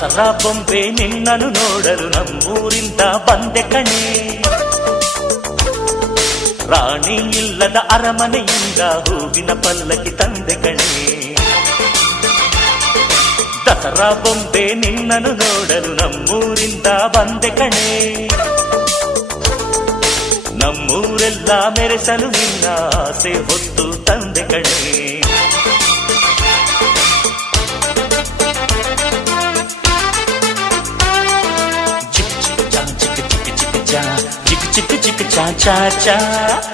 ದಸರಾ ಬೊಂಬೆ ನಿನ್ನನ್ನು ನೋಡಲು ನಮ್ಮೂರಿಂದ ಬಂದೆ ಕಣೆ. ರಾಣಿ ಇಲ್ಲದ ಅರಮನೆಯಿಂದ ಹೂವಿನ ಪಲ್ಲಕ್ಕಿ ತಂದೆ ಕಣೆ. ದಸರಾ ಬೊಂಬೆ ನಿನ್ನನ್ನು ನೋಡಲು ನಮ್ಮೂರಿಂದ ಬಂದೆ ಕಣೆ. ನಮ್ಮೂರೆಲ್ಲ ಮೆರೆಸಲು ನಿನ್ನ ಆಸೆ ಹೊತ್ತು ತಂದೆ ಕಣೆ. ಚಿಕ್ಕ ಚಿಕ್ಕ ಚಾ ಚಾ ಚಾ ಚಾ